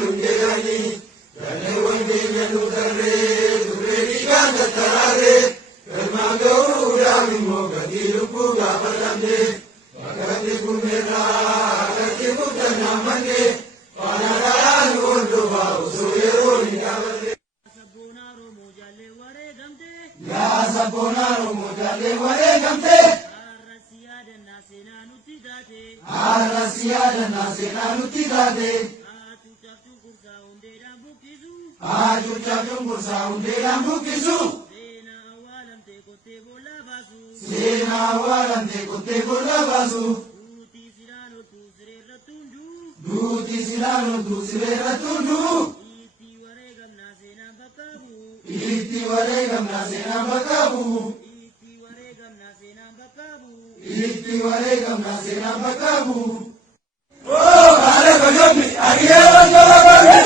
lunjirani gane wonde melu darre dure diga tarare kalmago urami mo gadilu puga balande magati kumera agati mutana mande panara lundo ba usuyero nigavale ya sabonaro mojale ware gamte Arasiya dan nasena nutidade Aju capung kursa unde lambu kisu Sena awalan te kote bola basu Duti silano tu sire ratundu Iti waregam nasena bakabu Iti waregam nasena bakabu Oh, ale bajomi, ariyewan kawa bagi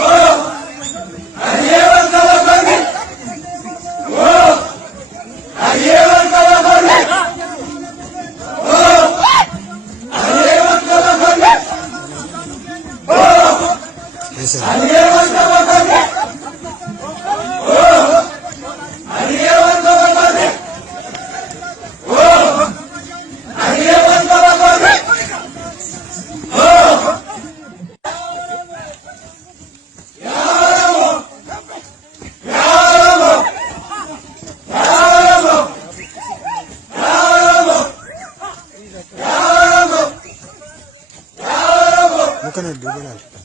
Oh, ariyewan kawa bagi Oh, ariyewan kawa bagi Oh, ariyewan kawa bagi Oh, ariyewan kawa bagi Oh, ariyewan kawa bagi Bukan ada.